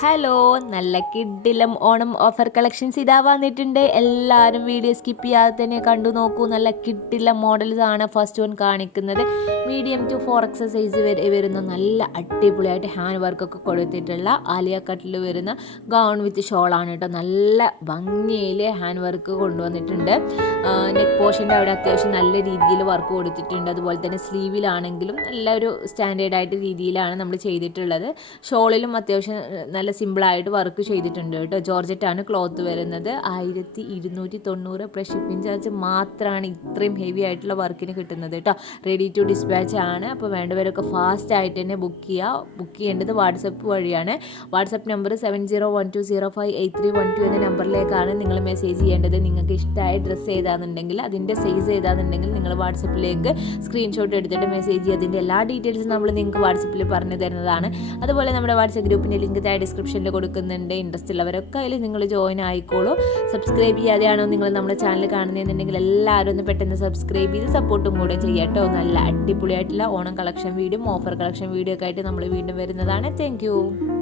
Hello നല്ല കിഡിലം Onam offer collections ഇതാ വന്നിട്ടുണ്ട്. എല്ലാവരും വീഡിയോ സ്കിപ്പ് ചെയ്യാതെ തന്നെ കണ്ടു നോക്കൂ. നല്ല കിഡിലം മോഡൽസ് ആണ് ഫസ്റ്റ് വൺ കാണിക്കുന്നത്. മീഡിയം ടു ഫോർ എക്സസൈസ് വരെ വരുന്ന. നല്ല അടിപൊളിയായിട്ട് ഹാൻഡ് വർക്കൊക്കെ കൊടുത്തിട്ടുള്ള ആലിയ കട്ടിൽ വരുന്ന ഗൗൺ വിത്ത് ഷോളാണ് കേട്ടോ നല്ല ഭംഗിയിൽ ഹാൻഡ് വർക്ക് കൊണ്ടുവന്നിട്ടുണ്ട്. നെക്ക് പോർഷന്റെ അവിടെ അത്യാവശ്യം നല്ല രീതിയിൽ വർക്ക് കൊടുത്തിട്ടുണ്ട്. അതുപോലെ തന്നെ സ്ലീവിലാണെങ്കിലും നല്ല ഒരു സ്റ്റാൻഡേർഡ് ആയിട്ട് രീതിയിലാണ് നമ്മൾ ചെയ്തിട്ടുള്ളത്. ഷോളിലും അത്യാവശ്യം നല്ല സിമ്പിളായിട്ട് വർക്ക് ചെയ്തിട്ടുണ്ട് കേട്ടോ. ജോർജറ്റാണ് ക്ലോത്ത് വരുന്നത്. ആയിരത്തി ഇരുന്നൂറ്റി തൊണ്ണൂറ് പ്ലസ് ഷിപ്പിംഗ് ചാർജ് മാത്രമാണ് ഇത്രയും ഹെവി ആയിട്ടുള്ള വർക്കിന് കിട്ടുന്നത് കേട്ടോ. റെഡി ടു ഡിസ്പാച്ച് ആണ്. അപ്പോൾ വേണ്ടവരൊക്കെ ഫാസ്റ്റ് ആയിട്ട് തന്നെ ബുക്ക് ചെയ്യുക ബുക്ക് ചെയ്യേണ്ടത് വാട്സപ്പ് വഴിയാണ്. WhatsApp number seven zero one two zero five eight three one two എന്ന നമ്പറിലേക്കാണ് നിങ്ങൾ മെസ്സേജ് ചെയ്യേണ്ടത്. നിങ്ങൾക്ക് ഇഷ്ടമായ ഡ്രസ്സ് ഏതാണെന്നുണ്ടെങ്കിൽ അതിന്റെ സൈസ് ഏതാണെന്നുണ്ടെങ്കിൽ നിങ്ങൾ വാട്സപ്പിലേക്ക് സ്ക്രീൻഷോട്ട് എടുത്തിട്ട് മെസ്സേജ് ചെയ്യുക അതിന്റെ എല്ലാ ഡീറ്റെയിൽസും നമ്മൾ നിങ്ങൾക്ക് വാട്സപ്പിൽ പറഞ്ഞു തരുന്നതാണ്. അതുപോലെ നമ്മുടെ വാട്സപ്പ് ഗ്രൂപ്പിന്റെ ലിങ്ക് താഴെ ഡിസ്ക്രിപ്ഷനിൽ കൊടുക്കുന്നുണ്ട്. ഇൻട്രസ്റ്റ് ഉള്ളവരൊക്കെ അതിൽ നിങ്ങൾ ജോയിൻ ആയിക്കോളൂ. സബ്സ്ക്രൈബ് ചെയ്യാതെയാണോ നിങ്ങൾ നമ്മുടെ ചാനൽ കാണുന്നതെന്നുണ്ടെങ്കിൽ എല്ലാവരും ഒന്ന് പെട്ടെന്ന് സബ്സ്ക്രൈബ് ചെയ്ത് സപ്പോർട്ടും കൂടെ ചെയ്യട്ടോ നല്ല അടിപൊളിയായിട്ടുള്ള Onam collection video offer collection video ഒക്കെ ആയിട്ട് നമ്മൾ വീണ്ടും വരുന്നതാണ്. താങ്ക്